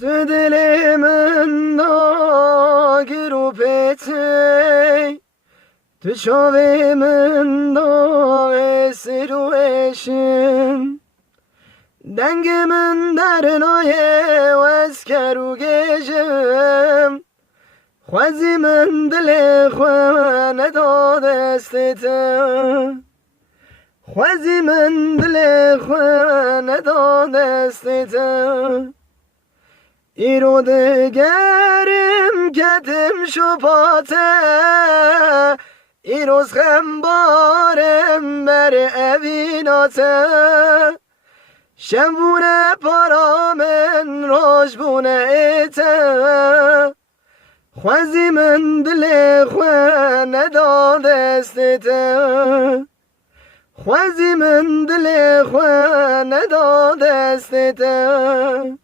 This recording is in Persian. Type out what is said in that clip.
تو دل من ناگر و پتی تو چاوه من دا سر و اشن دنگ من در نایه و از کرو گشم خوزی من دل خواه نداد استتا خوزی من دل خواه نداد استتا ایرو دگرم کتم شو پاته ایروز خمبارم بر اویناته شنبونه پارامن روشبونه ایته خوزی من دل خواه نداد استتا خوزی من دل خواه نداد استتا